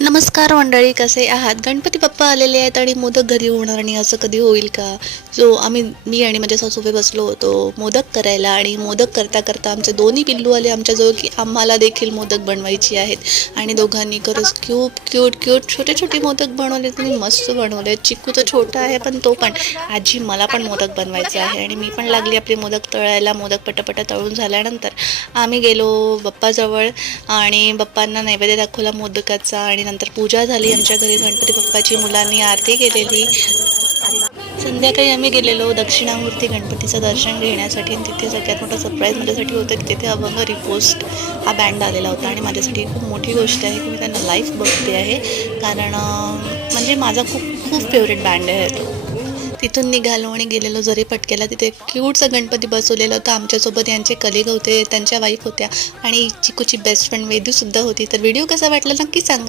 नमस्कार मंडळी, कसे आहात? गणपती बाप्पा आलेले आहेत आणि मोदक घरी होणार नाही असं कधी होईल का? मी आणि माझे सासूबाई बसलो होतो मोदक करायला आणि मोदक करता करता आमचे दोन्ही पिल्लू आले आमच्याजवळ की आम्हाला देखील मोदक बनवायची आहेत आणि दोघांनी खरंच खूप क्यूट क्यूट छोटे छोटे मोदक बनवले. त्यांनी मस्त बनवले. चिक्कू तर छोटा आहे पण तो पण, आजी मला पण मोदक बनवायचे आहे आणि मी पण लागली आपले मोदक तळायला. मोदक पटापटा तळून झाल्यानंतर आम्ही गेलो बाप्पाजवळ आणि बाप्पांना नैवेद्य दाखवला मोदकाचा आणि नंतर पूजा झाली आमच्या घरी. गणपती बाप्पाची मुलांनी आरती केलेली. संध्याकाळी आम्ही गेलेलो दक्षिणामूर्ती गणपतीचं दर्शन घेण्यासाठी आणि तिथे सगळ्यात मोठा सरप्राईज माझ्यासाठी होतं की तिथे अभंग रिपोस्ट हा बँड आलेला होता आणि माझ्यासाठी खूप मोठी गोष्ट आहे की मी त्यांना लाईव्ह बघते आहे. कारण म्हणजे माझा खूप खूप फेवरेट बँड आहे तो. तिथून निघालो आणि गेलेलो जरी पटकेला. तिथे क्यूटचा गणपती बसवलेला होता. आमच्यासोबत यांचे कलिग होते, त्यांच्या वाईफ होत्या आणि चिकूची बेस्ट फ्रेंड वेदूसुद्धा होती. तर व्हिडिओ कसा वाटला नक्की सांगा.